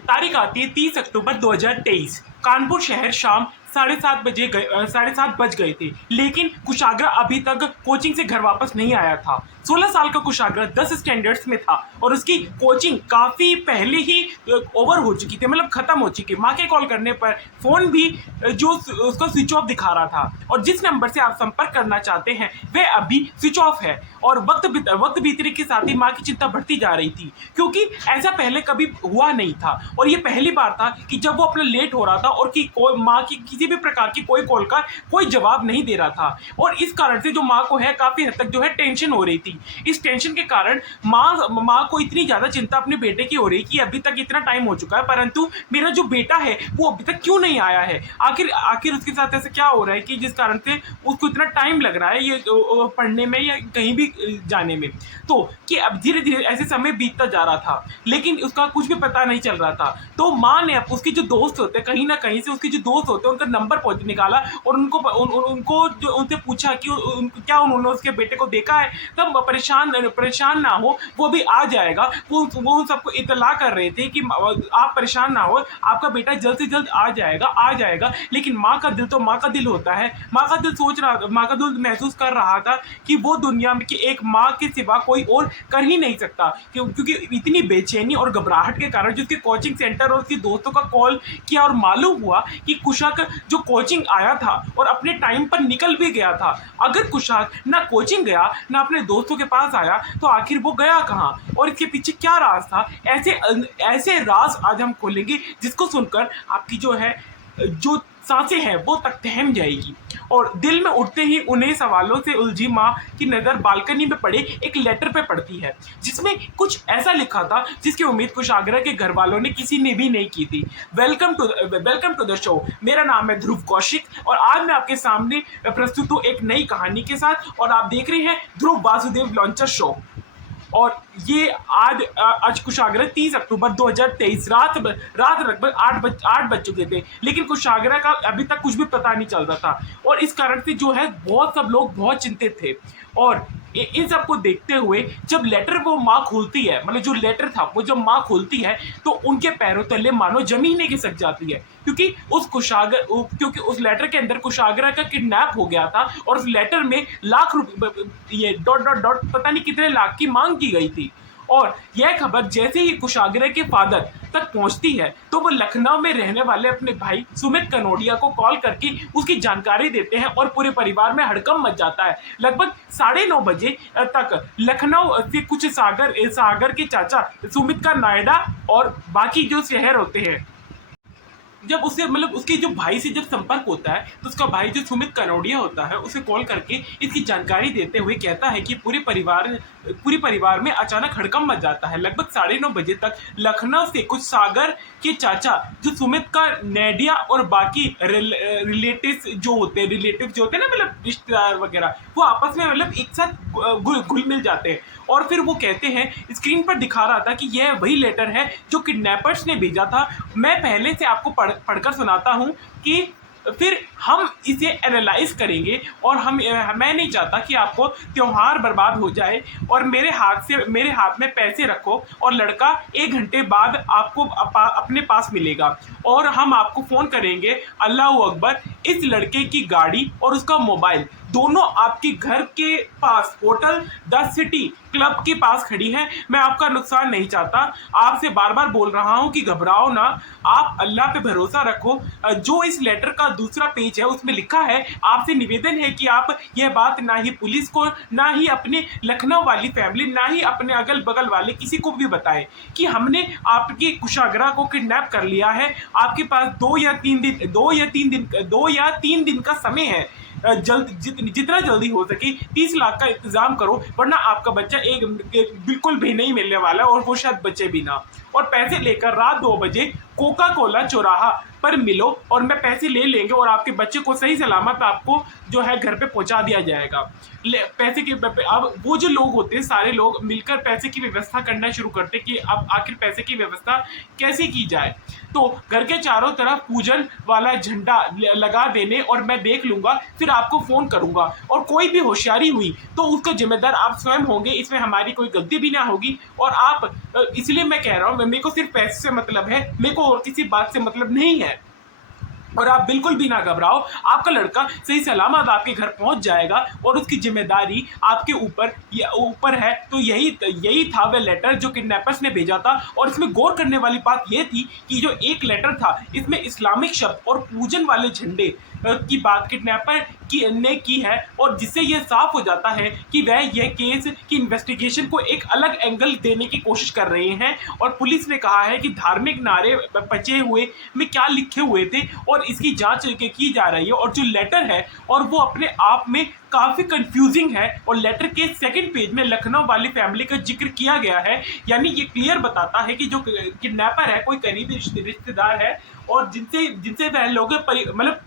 तारीख आती है 30 अक्टूबर 2023। कानपुर शहर शाम 7:30 बज गए थे, लेकिन कुशाग्र अभी तक कोचिंग से घर वापस नहीं आया था। 16 साल का कुशाग्र 10 स्टैंडर्ड्स में था और उसकी कोचिंग काफ़ी पहले ही ओवर हो चुकी थी, मतलब ख़त्म हो चुकी। माँ के कॉल करने पर फ़ोन भी जो उसका स्विच ऑफ दिखा रहा था, और जिस नंबर से आप संपर्क करना चाहते हैं वह अभी स्विच ऑफ है। और वक्त बीतने के साथ ही माँ की चिंता बढ़ती जा रही थी, क्योंकि ऐसा पहले कभी हुआ नहीं था और ये पहली बार था कि जब वो अपना लेट हो रहा था और कि माँ की किसी भी प्रकार की कोई कॉल का कोई जवाब नहीं दे रहा था। और इस कारण से जो माँ को है काफ़ी हद तक जो है टेंशन हो रही थी। इस टेंशन के कारण माँ को इतनी ज़्यादा चिंता अपने बेटे की हो रही कि अभी तक इतना टाइम हो चुका है, परंतु मेरा जो बेटा है वो अभी तक क्यों नहीं आया है। आखिर आखिर उसके साथ ऐसा क्या हो रहा है कि जिस कारण से उसको इतना टाइम लग रहा है ये पढ़ने में या कहीं भी जाने में। तो कि अब धीरे धीरे ऐसे समय बीतता जा रहा था, लेकिन उसका कुछ भी पता नहीं चल रहा था। तो माँ ने उसके जो दोस्त होते हैं, कहीं ना कहीं से उसके जो दोस्त होते हैं उनका नंबर निकाला और उनको जो उनसे पूछा कि क्या उन्होंने उसके बेटे को देखा है। तब परेशान ना हो, वो भी आ जाएगा। वो उन सबको इतला कर रहे थे कि आप परेशान ना हो, आपका बेटा जल्द से जल्द आ जाएगा। लेकिन माँ का दिल तो माँ का दिल होता है। माँ का दिल महसूस कर रहा था कि वो दुनिया में कि एक माँ के सिवा कोई और कर ही नहीं सकता, क्योंकि इतनी बेचैनी और घबराहट के कारण जो उसके कोचिंग सेंटर और उसके दोस्तों का कॉल किया और मालूम हुआ कि कुशाक जो कोचिंग आया था और अपने टाइम पर निकल भी गया था। अगर कुशाक ना कोचिंग गया ना अपने दोस्तों के पास आया तो आखिर वो गया कहाँ और इसके पीछे क्या राज था। ऐसे ऐसे राज आज हम खोलेंगे जिसको सुनकर आपकी जो है जो सांसें हैं वो तक थम जाएगी। और दिल में उठते ही उन्हें सवालों से उलझी माँ की नज़र बालकनी में पड़े एक लेटर पे पड़ती है, जिसमें कुछ ऐसा लिखा था जिसकी उम्मीद कुशाग्र के घर वालों ने किसी ने भी नहीं की थी। Welcome to the show. मेरा नाम है ध्रुव कौशिक और आज मैं आपके सामने प्रस्तुत हूँ एक नई कहानी के साथ, और आप देख रहे हैं ध्रुव वासुदेव लॉन्चर शो। और ये आज कुशाग्र 30 अक्टूबर 2023 रात लगभग 8 बज चुके थे, लेकिन कुशाग्र का अभी तक कुछ भी पता नहीं चल रहा था। और इस कारण से जो है बहुत सब लोग बहुत चिंतित थे। और इन सब को देखते हुए जब लेटर वो माँ खोलती है, मतलब जो लेटर था वो जब माँ खोलती है तो उनके पैरों तले मानो जमीन ही खिसक जाती है, क्योंकि उस लेटर के अंदर कुशाग्र का किडनैप हो गया था और उस लेटर में लाख रुपए ये डॉट डॉट डॉट पता नहीं कितने लाख की मांग की गई थी। और यह खबर जैसे ही कुशाग्र के फादर तक पहुंचती है तो वो लखनऊ में रहने वाले अपने भाई सुमित कनोडिया को कॉल करके उसकी जानकारी देते हैं और पूरे परिवार में हड़कंप मच जाता है। लगभग 9:30 बजे तक लखनऊ से कुछ सागर के चाचा सुमित का नोएडा और बाकी जो शहर होते हैं, जब उससे मतलब उसके जो भाई से जब संपर्क होता है तो उसका भाई जो सुमित कनोडिया होता है उसे कॉल करके इसकी जानकारी देते हुए कहता है कि पूरे परिवार में अचानक हड़कंप मच जाता है। लगभग 9:30 बजे तक लखनऊ से कुछ सागर के चाचा जो सुमित का नेडिया और बाकी रिलेटिव जो होते हैं ना, मतलब रिश्तेदार वगैरह, वो आपस में मतलब एक साथ घुल मिल जाते हैं। और फिर वो कहते हैं, स्क्रीन पर दिखा रहा था कि यह वही लेटर है जो किडनैपर्स ने भेजा था। मैं पहले से आपको पढ़कर सुनाता हूँ कि फिर हम इसे एनालाइज करेंगे। और मैं नहीं चाहता कि आपको त्योहार बर्बाद हो जाए। और मेरे हाथ में पैसे रखो और लड़का 1 घंटे बाद आपको अपने पास मिलेगा और हम आपको फ़ोन करेंगे। अल्लाह अकबर। इस लड़के की गाड़ी और उसका मोबाइल दोनों आपके घर के पास होटल द सिटी क्लब के पास खड़ी है। मैं आपका नुकसान नहीं चाहता। आपसे बार बार बोल रहा हूँ कि घबराओ ना, आप अल्लाह पे भरोसा रखो। जो इस लेटर का दूसरा पेज है उसमें लिखा है, आपसे निवेदन है कि आप यह बात ना ही पुलिस को, ना ही अपने लखनऊ वाली फैमिली, ना ही अपने अगल बगल वाले किसी को भी बताएं कि हमने आपकी कुशाग्र को किडनैप कर लिया है। आपके पास 2 या 3 दिन का समय है। जितना जल्दी हो सके 30 लाख का इंतजाम करो, वरना आपका बच्चा बिल्कुल भी नहीं मिलने वाला और वो शायद बचे भी ना। और पैसे लेकर रात 2 बजे कोका कोला चौराहा पर मिलो और मैं पैसे ले लेंगे और आपके बच्चे को सही सलामत आपको जो है घर पे पहुंचा दिया जाएगा। पैसे के अब वो जो लोग होते हैं सारे लोग मिलकर पैसे की व्यवस्था करना शुरू करते कि अब आखिर पैसे की व्यवस्था कैसे की जाए। तो घर के चारों तरफ पूजन वाला झंडा लगा देने और मैं देख लूंगा, फिर आपको फोन करूंगा और कोई भी होशियारी हुई तो उसका जिम्मेदार आप स्वयं होंगे, इसमें हमारी कोई गलती भी ना होगी। और आप इसलिए मैं कह रहा हूँ, मेरे को सिर्फ पैसे से मतलब है, मेरे को और किसी बात से मतलब नहीं है। और आप बिल्कुल भी ना घबराओ, आपका लड़का सही सलामत आपके घर पहुंच जाएगा और उसकी जिम्मेदारी आपके ऊपर है। तो यही था वह लेटर जो किडनैपर्स ने भेजा था। और इसमें गौर करने वाली बात यह थी कि जो एक लेटर था इसमें इस्लामिक शब्द और पूजन वाले झंडे की बात किडनैपर ने की है, और जिससे यह साफ हो जाता है कि वह यह केस की इन्वेस्टिगेशन को एक अलग एंगल देने की कोशिश कर रहे हैं। और पुलिस ने कहा है कि धार्मिक नारे बचे हुए में क्या लिखे हुए थे और इसकी जांच की जा रही है। और जो लेटर है और वो अपने आप में काफी कंफ्यूजिंग है। और लेटर के सेकंड पेज में लखनऊ वाली फैमिली का जिक्र किया गया है, यानी ये क्लियर बताता है कि जो किडनैपर है कोई करीबी रिश्तेदार है और जिनसे जिनसे वह लोग मतलब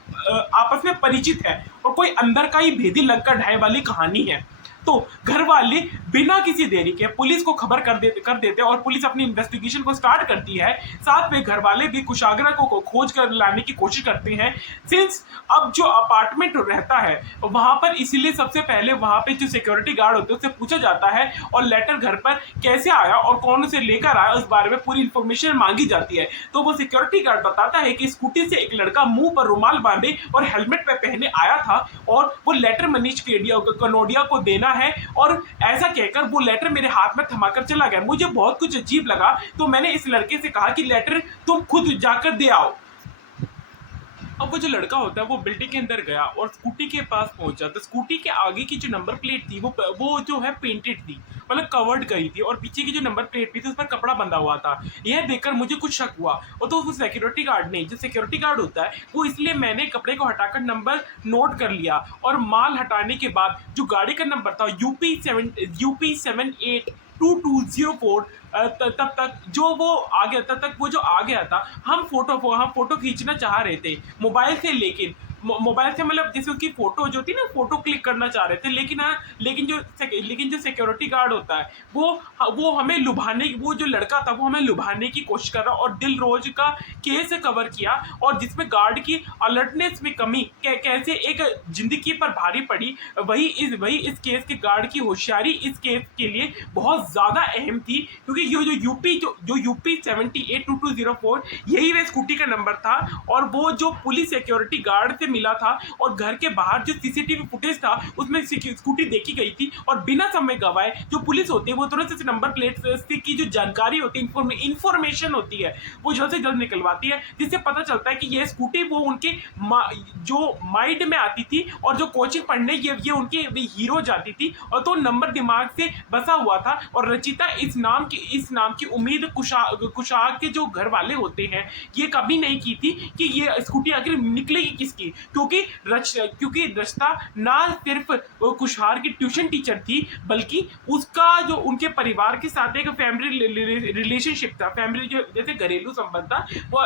आपस में परिचित है, और कोई अंदर का ही भेदी लंका ढाई वाली कहानी है। तो घर वाले बिना किसी देरी के पुलिस को खबर कर देते और पुलिस अपनी इन्वेस्टिगेशन को स्टार्ट करती है। साथ में घर वाले भी कुशाग्रा को खोज कर लाने की कोशिश करते हैं। सिंस अब जो अपार्टमेंट रहता है वहां पर, इसीलिए सबसे पहले वहां पे जो सिक्योरिटी गार्ड होते हैं उससे पूछा जाता है और लेटर घर पर कैसे आया और कौन उसे लेकर आया उस बारे में पूरी इंफॉर्मेशन मांगी जाती है। तो वो सिक्योरिटी गार्ड बताता है कि स्कूटी से एक लड़का मुंह पर रुमाल बांधे और हेलमेट पे पहने आया था और वो लेटर मनीष कनोडिया को देना है। और ऐसा कहकर वो लेटर मेरे हाथ में थमाकर चला गया। मुझे बहुत कुछ अजीब लगा, तो मैंने इस लड़के से कहा कि लेटर तुम खुद जाकर दे आओ। अब वो जो लड़का होता है वो बिल्डिंग के अंदर गया और स्कूटी के पास पहुंचा। तो स्कूटी के आगे की जो नंबर प्लेट थी वो जो है पेंटेड थी, मतलब कवर्ड गई थी, और पीछे की जो नंबर प्लेट थी उस पर कपड़ा बंधा हुआ था। यह देखकर मुझे कुछ शक हुआ। और तो वो सिक्योरिटी गार्ड ने, जो सिक्योरिटी गार्ड होता है वो, इसलिए मैंने कपड़े को हटाकर नंबर नोट कर लिया। और माल हटाने के बाद जो गाड़ी का नंबर था UP782204, तब तक जो वो आ गया, तब तक वो जो आ गया था, हम फोटो खींचना चाह रहे थे मोबाइल से, लेकिन मोबाइल से मतलब जैसे उसकी फोटो जो थी ना, फोटो क्लिक करना चाह रहे थे, लेकिन जो सिक्योरिटी गार्ड होता है वो हमें लुभाने, वो जो लड़का था वो हमें लुभाने की कोशिश कर रहा, और दिल रोज का केस कवर किया, और जिसमें गार्ड की अलर्टनेस में कमी कैसे एक जिंदगी पर भारी पड़ी, वही इस केस के गार्ड की होशियारी इस केस के लिए बहुत ज्यादा अहम थी। क्योंकि ये जो यूपी 782204 यही वह स्कूटी का नंबर था, और वो जो पुलिस सिक्योरिटी गार्ड से मिला था। और घर के बाहर जो सीसीटीवी फुटेज था उसमें स्कूटी देखी गई थी, और बिना समय गवाए जो पुलिस होती है वो तुरंत से नंबर प्लेट की जो जानकारी होती है, इंफॉर्मेशन होती है, वो जल्द से जल्द निकलवाती है, जिससे पता चलता है कि ये स्कूटी वो उनके जो माइंड में आती थी, और जो कोचिंग पढ़ने ये उनके हीरो जाती थी, और तो नंबर दिमाग से बसा हुआ था। और रचिता इस नाम की उम्मीद कुशाग के जो घर वाले होते हैं ये कभी नहीं की थी कि ये स्कूटी आखिर निकलेगी किसकी, क्योंकि रचिता ना सिर्फ कुशाग की ट्यूशन टीचर थी, बल्कि उसका जो उनके परिवार के साथ एक फैमिली रिलेशनशिप था, फैमिली जो जैसे घरेलू संबंध था, वो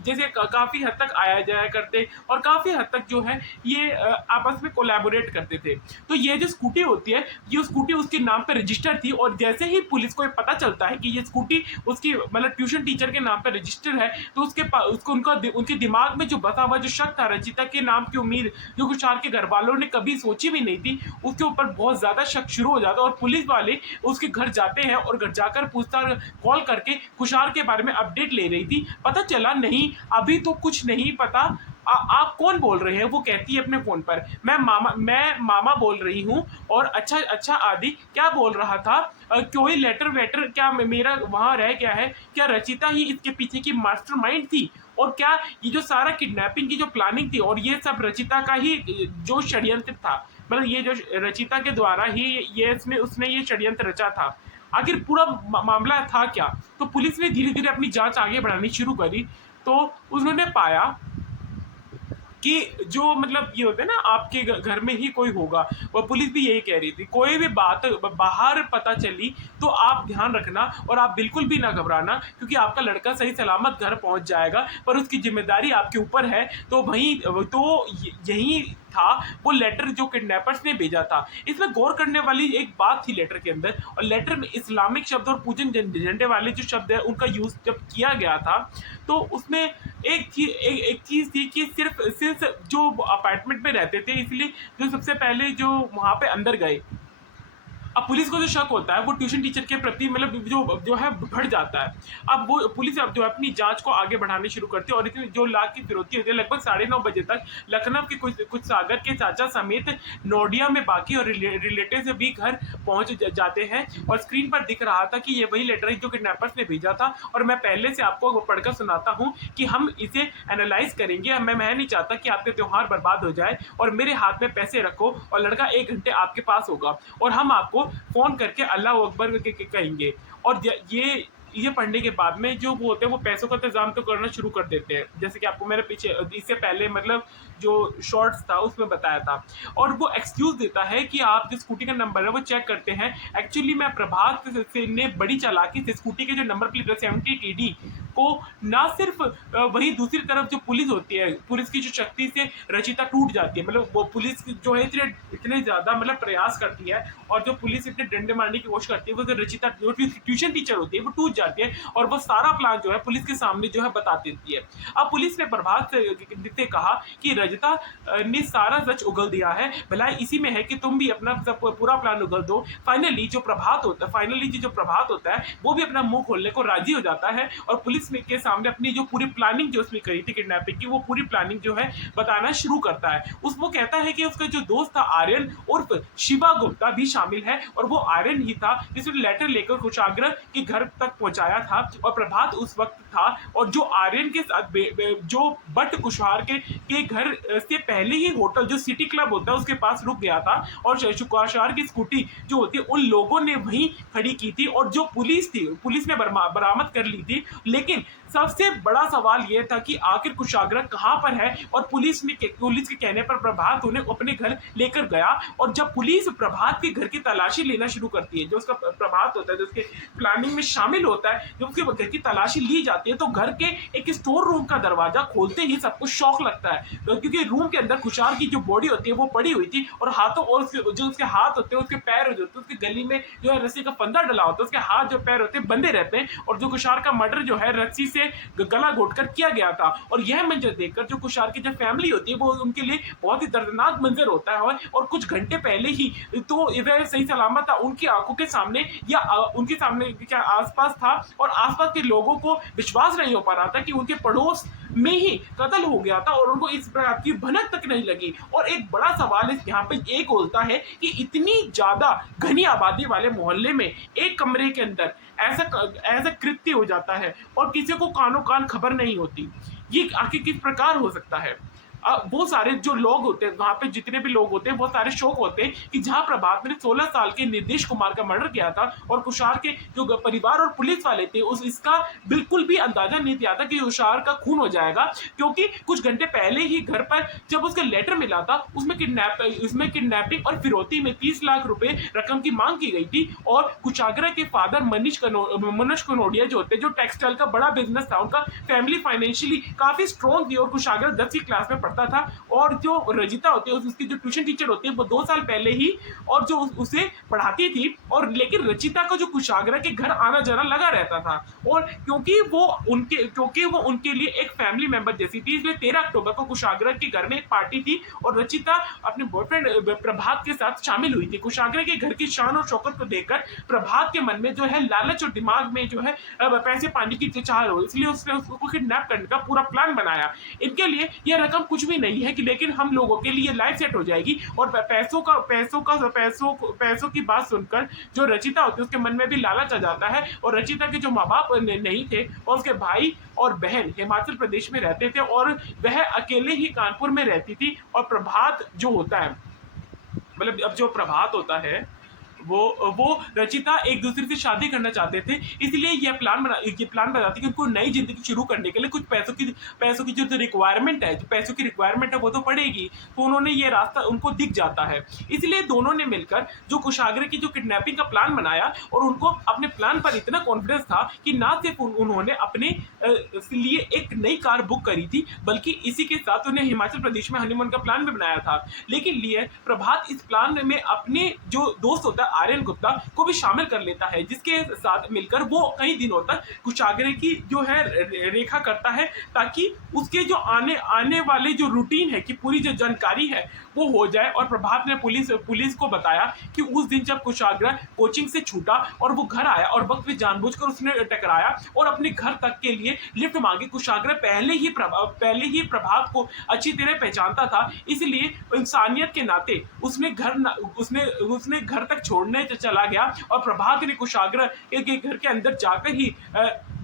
जैसे काफी हद तक आया जाया करते, और काफी हद तक जो है ये आपस में कोलैबोरेट करते थे। तो ये जो स्कूटी होती है, ये स्कूटी उसके नाम पर रजिस्टर थी, और जैसे ही पुलिस को पता चलता है कि ये स्कूटी उसकी मतलब ट्यूशन टीचर के नाम पर रजिस्टर है, तो उनके दिमाग में जो बसा हुआ जो शक था, रचिता के नाम की उम्मीद जो कुशाग के घर वालों ने कभी सोची भी नहीं थी, उसके ऊपर बहुत ज्यादा शक शुरू हो जाता है। और पुलिस वाले उसके घर जाते हैं, और घर जाकर कॉल करके कुशाग के बारे में अपडेट ले रही थी। पता चला नहीं, अभी तो कुछ नहीं पता। आप कौन बोल रहे हैं? वो कहती है अपने फोन पर, मैं मामा बोल रही हूँ। और अच्छा आदि क्या बोल रहा था? कोई लेटर वेटर क्या मेरा वहां रह गया है? क्या रचिता ही इसके पीछे की मास्टरमाइंड थी? और क्या ये जो सारा किडनैपिंग की जो प्लानिंग थी, और ये सब रचिता का ही जो षड्यंत्र था, मतलब ये जो रचिता के द्वारा ही उसने ये षड्यंत्र रचा था? आखिर पूरा मामला था क्या? तो पुलिस ने धीरे धीरे अपनी जांच आगे बढ़ानी शुरू करी, तो उन्होंने पाया कि जो मतलब ये होता है ना आपके घर में ही कोई होगा। और पुलिस भी यही कह रही थी, कोई भी बात बाहर पता चली तो आप ध्यान रखना और आप बिल्कुल भी ना घबराना, क्योंकि आपका लड़का सही सलामत घर पहुंच जाएगा, पर उसकी जिम्मेदारी आपके ऊपर है। तो वहीं तो यही था वो लेटर जो किडनैपर्स ने भेजा था। इसमें गौर करने वाली एक बात थी लेटर के अंदर, और लेटर में इस्लामिक शब्द और पूजन झंडे वाले जो शब्द है उनका यूज जब किया गया था, तो उसमें एक चीज थी कि सिर्फ सिर्फ जो अपार्टमेंट में रहते थे, इसलिए जो सबसे पहले जो वहां पे अंदर गए, अब पुलिस को जो शक होता है वो ट्यूशन टीचर के प्रति मतलब जो जो है बढ़ जाता है। अब वो पुलिस अब जो है अपनी जांच को आगे बढ़ानी शुरू करती है, और इतनी जो लाख की फिरौती होती है लगभग 9:30 बजे तक लखनऊ के कुछ सागर के चाचा समेत नोडिया में बाकी और रिलेटिव भी घर पहुंच जाते हैं। और स्क्रीन पर दिख रहा था कि ये वही लेटर है जो किडनैपर्स ने भेजा था, और मैं पहले से आपको पढ़कर सुनाता हूँ कि हम इसे एनालाइज करेंगे। मैं नहीं चाहता कि आपके त्यौहार बर्बाद हो जाए, और मेरे हाथ में पैसे रखो और लड़का 1 घंटे आपके पास होगा, और हम आपको फोन करके अल्लाह अकबर कहेंगे। और ये पढ़ने के बाद में जो वो होते हैं वो पैसों का इंतजाम तो करना शुरू कर देते हैं, जैसे कि आपको मैंने पीछे इससे पहले मतलब जो शॉर्ट्स था उसमें बताया था। और वो एक्सक्यूज देता है कि आप जो स्कूटी का नंबर है वो चेक करते हैं। एक्चुअली मैं प्रभात से ने बड़ी चालाकी से स्कूटी के जो नंबर प्लेट 70TD को ना सिर्फ वही दूसरी तरफ जो पुलिस होती है, पुलिस की जो शक्ति से रचिता टूट जाती है, मतलब वो पुलिस जो है इतने ज्यादा मतलब प्रयास करती है, और जो पुलिस इतने डंडे मारने की कोशिश करती है, वो जो रचिता जो ट्यूशन टीचर होती है वो टूट जाती है, और वो सारा प्लान जो है पुलिस के सामने जो है बता देती है। अब पुलिस ने प्रभात से कहा कि रजता ने सारा सच उगल दिया है, भलाई इसी में है कि तुम भी अपना सब पूरा प्लान उगल दो। फाइनली जो प्रभात होता है वो भी अपना मुंह खोलने को राजी हो जाता है, और पुलिस में के सामने अपनी जो पूरी प्लानिंग जो उसने करी थी किडनैपिंग की, वो पूरी प्लानिंग जो है बताना शुरू करता है। वो कहता है कि उसका जो दोस्त था आर्यन उर्फ शिवा गुप्ता भी शामिल है, और वो आर्यन ही था जिसने लेटर लेकर कुशाग्र के घर तक पहुंचाया था, और प्रभात उस वक्त था, और जो आर्यन के साथ जो बट कुशवाहा के घर से पहले ही होटल जो सिटी क्लब होता है उसके पास रुक गया था, और कुशवाहा की स्कूटी जो होती है उन लोगों ने वहीं खड़ी की थी, और जो पुलिस ने बरामद कर ली थी। लेकिन सबसे बड़ा सवाल यह था कि आखिर कुशाग्र कहां पर है, और पुलिस के कहने पर प्रभात उन्हें अपने घर लेकर गया। और जब पुलिस प्रभात के घर की तलाशी लेना शुरू करती है, जो उसका प्रभात होता है जो उसके प्लानिंग में शामिल होता है, जब उसके घर की तलाशी ली जाती है तो घर के एक स्टोर रूम का दरवाजा खोलते ही सबको शौक लगता है, क्योंकि रूम के अंदर कुशार की जो बॉडी होती है वो पड़ी हुई थी, और हाथों और जो उसके हाथ होते हैं उसके पैर जो होते हैं उसके गली में जो है रस्सी का फंदा डला होता है, उसके हाथ जो पैर होते हैं बंधे रहते हैं, और जो कुशार का मर्डर जो है रस्सी से गला घोटकर किया गया था। और यह मंजर देखकर जो कुशार की जो फैमिली होती है वो उनके लिए बहुत ही दर्दनाक मंजर होता है, और कुछ घंटे पहले ही तो वह सही सलामत था उनकी आंखों के सामने, या उनके सामने क्या आसपास था, और आसपास के लोगों को विश्वास नहीं हो पा रहा था कि उनके पड़ोस में ही कत्ल हो गया था, और उनको इस प्रकार की भनक तक नहीं लगी। और एक बड़ा सवाल यहाँ पे एक होता है कि इतनी ज्यादा घनी आबादी वाले मोहल्ले में एक कमरे के अंदर ऐसा कृत्य हो जाता है, और किसी को कानो कान खबर नहीं होती, ये आखिर किस प्रकार हो सकता है। वो सारे जो लोग होते हैं वहां पे जितने भी लोग होते हैं वो सारे शौक होते हैं कि जहां प्रभात ने 16 साल के निर्देश कुमार का मर्डर किया था, और कुशार के जो परिवार और पुलिस वाले थे इसका बिल्कुल भी अंदाजा नहीं दिया था कि कुशार का खून हो जाएगा, क्योंकि कुछ घंटे पहले ही घर पर जब उसका लेटर मिला था उसमें किडनैपिंग और फिरौती में 30 लाख रुपए रकम की मांग की गई थी। और कुशाग्रा के फादर मनीष कनोडिया जो होते जो टेक्सटाइल का बड़ा बिजनेस था, उनका फैमिली फाइनेंशियली काफी स्ट्रॉन्ग थी, और कुशाग्रा 10वीं क्लास में पढ़ता था। और जो रजिता होती है उसकी जो ट्यूशन टीचर होती है वो 2 साल पहले ही और जो उसे पढ़ाती थी, और लेकिन रचिता का जो कुशाग्रा के घर आना जाना लगा रहता था, और क्योंकि वो उनके लिए एक फैमिली मेंबर जैसी थी, इसलिए 13 अक्टूबर को कुशाग्रा के घर में एक पार्टी थी, और रचिता अपने बॉयफ्रेंड प्रभात के साथ शामिल हुई थी। कुशाग्रा के घर की शान और शौकत को देखकर प्रभात के मन में जो है लालच और दिमाग में जो है पैसे पाने की चाह हो, इसलिए उसने उसको किडनैप करने का पूरा प्लान बनाया। इनके लिए यह रकम कुछ भी नहीं है कि लेकिन हम लोगों के लिए लाइफ सेट हो जाएगी। और पैसों की बात सुनकर जो रचिता होती है उसके मन में भी लालच आ जाता है, और रचिता के जो माँ बाप नहीं थे और उसके भाई और बहन हिमाचल प्रदेश में रहते थे, और वह अकेले ही कानपुर में रहती थी। और प्रभात जो होता है मतलब अब जो प्रभात होता है वो रचिता एक दूसरे से शादी करना चाहते थे, इसलिए ये प्लान बनाती कि उनको नई जिंदगी शुरू करने के लिए कुछ पैसों की जो रिक्वायरमेंट है, जो पैसों की रिक्वायरमेंट है वो तो पड़ेगी। तो उन्होंने ये रास्ता उनको दिख जाता है, इसलिए दोनों ने मिलकर जो कुशाग्र की जो किडनैपिंग का प्लान बनाया, और उनको अपने प्लान पर इतना कॉन्फिडेंस था कि ना सिर्फ उन्होंने अपने लिए एक नई कार बुक करी थी, बल्कि इसी के साथ उन्हें हिमाचल प्रदेश में हनीमून का प्लान भी बनाया था। लेकिन लिए प्रभात इस प्लान में अपने जो दोस्त होता है आर्यन गुप्ता को भी शामिल कर लेता है, जिसके साथ मिलकर वो कई दिनों तक कुशाग्र की जो है रेखा करता है, ताकि उसके जो आने आने वाले जो रूटीन है, कि पूरी जो जानकारी है वो हो जाए। और प्रभात ने पुलिस को बताया कि उस दिन जब कुशाग्र कोचिंग से छूटा और वो घर आया और वक्त में जानबूझकर उसने टकराया और अपने घर तक के लिए लिफ्ट मांगी। कुशाग्र पहले ही प्रभात को अच्छी तरह पहचानता था, इसलिए इंसानियत के नाते उसने घर तक छोड़ने चला गया। और प्रभात ने कुशाग्र के घर के अंदर जाकर ही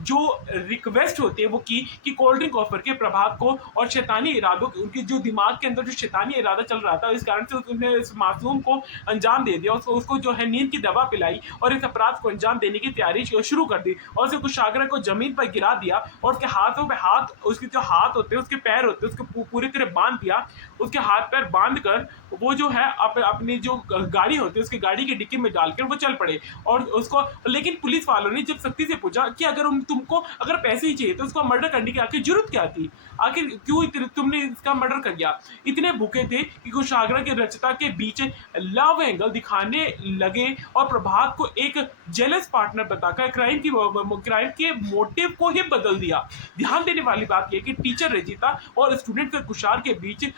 जो रिक्वेस्ट होती है वो की कि कोल्ड ड्रिंक ऑफर के प्रभात को, और शैतानी इरादों उनके जो दिमाग के अंदर जो शैतानी इरादा चल रहा था, इस कारण से उसने इस मासूम को अंजाम दे दिया। उसको जो है नींद की दवा पिलाई और इस अपराध को अंजाम देने की तैयारी शुरू कर दी, और उसे कुशाग्र को जमीन पर गिरा दिया और उसके हाथों पे उसके जो हाथ होते हैं, उसके पैर होते हैं, उसको पूरी तरह बांध दिया। उसके हाथ पैर बांध कर वो जो है अपनी जो गाड़ी होती है उसकी गाड़ी की डिक्की में डालकर वो चल पड़े। और उसको, लेकिन पुलिस वालों ने जब सख्ती से पूछा कि तुमको अगर पैसे ही चाहिए तो उसको मर्डर करने की आखिर जरूरत क्या थी, आखिर क्यों तुमने इसका मर्डर कर दिया। इतने भूखे थे कि कुशाग्र के रचिता के बीच लव एंगल दिखाने लगे और प्रभात को एक जेलस पार्टनर बताकर क्राइम के मोटिव को ही बदल दिया। ध्यान देने वाली बात यह कि टीचर रचिता और स्टूडेंट कुशाग्र के बीच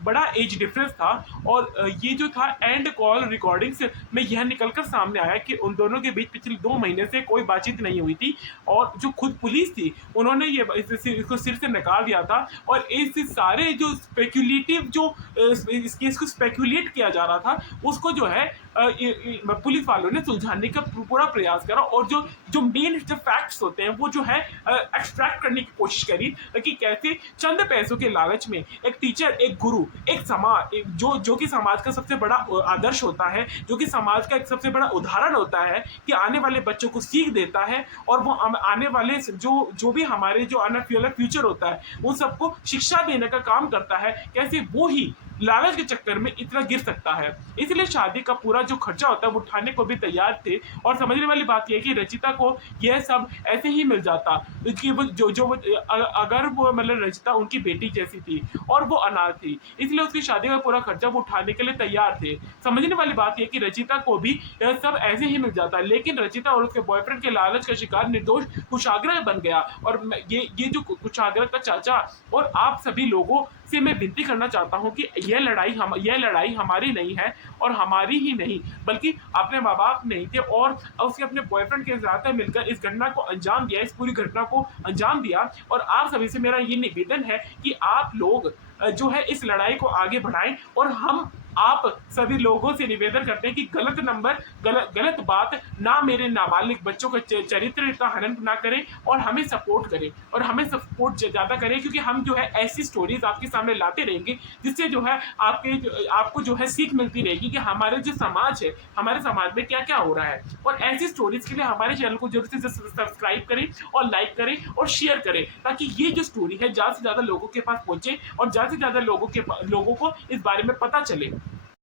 बड़ा एज डिफरेंस था। और ये जो था एंड कॉल रिकॉर्डिंग्स में यह निकलकर सामने आया कि उन दोनों के बीच पिछले 2 महीने से कोई बातचीत नहीं हुई थी, और जो खुद पुलिस थी उन्होंने इसको सिर से निकाल दिया था। और इस सारे जो स्पेक्यूलेटिव जो इस केस को स्पेक्यूलेट किया जा रहा था, उसको जो है पुलिस वालों ने सुलझाने का पूरा प्रयास करा, और जो मेन जो फैक्ट्स होते हैं वो जो है एक्सट्रैक्ट करने की कोशिश करी, कि कैसे चंद पैसों के लालच में एक टीचर, एक गुरु, एक समाज, जो कि समाज का सबसे बड़ा आदर्श होता है, जो कि समाज का एक सबसे बड़ा उदाहरण होता है, कि आने वाले बच्चों को सीख देता है, और वो आने वाले जो भी हमारे जो आने वाला फ्यूचर होता है उन सबको शिक्षा देने का काम करता है, कैसे वो ही लालच के चक्कर में इतना गिर सकता है। इसलिए शादी का पूरा जो खर्चा होता है वो उठाने को भी तैयार थे। और समझने वाली बात यह है कि रचिता को यह सब ऐसे ही मिल जाता, कि वो अगर वो मतलब रचिता उनकी बेटी जैसी थी और वो अनाथ थी, इसलिए उसकी शादी का पूरा खर्चा वो उठाने के लिए तैयार थे। समझने वाली बात यह कि रचिता को भी यह सब ऐसे ही मिल जाता, लेकिन रचिता और उसके बॉयफ्रेंड के लालच का शिकार निर्दोष कुशाग्र बन गया। और ये जो कुशाग्र का चाचा और आप सभी लोगों से मैं विनती करना चाहता हूं कि यह लड़ाई हमारी नहीं है, और हमारी ही नहीं बल्कि अपने माँ बाप नहीं थे और उसके अपने बॉयफ्रेंड के साथ मिलकर इस घटना को अंजाम दिया, इस पूरी घटना को अंजाम दिया। और आप सभी से मेरा ये निवेदन है कि आप लोग जो है इस लड़ाई को आगे बढ़ाएं, और हम आप सभी लोगों से निवेदन करते हैं कि गलत बात ना, मेरे नाबालिग बच्चों का चरित्र का हनन ना करें, और हमें सपोर्ट करें, और हमें सपोर्ट ज़्यादा करें, क्योंकि हम जो है ऐसी स्टोरीज आपके सामने लाते रहेंगे, जिससे जो है आपको जो है सीख मिलती रहेगी कि हमारे जो समाज है, हमारे समाज में क्या क्या हो रहा है। और ऐसी स्टोरीज के लिए हमारे चैनल को जरूर से सब्सक्राइब करें और लाइक करें और शेयर करें, ताकि ये जो स्टोरी है ज़्यादा से ज़्यादा लोगों के पास पहुंचे और ज़्यादा से ज़्यादा लोगों को इस बारे में पता चले।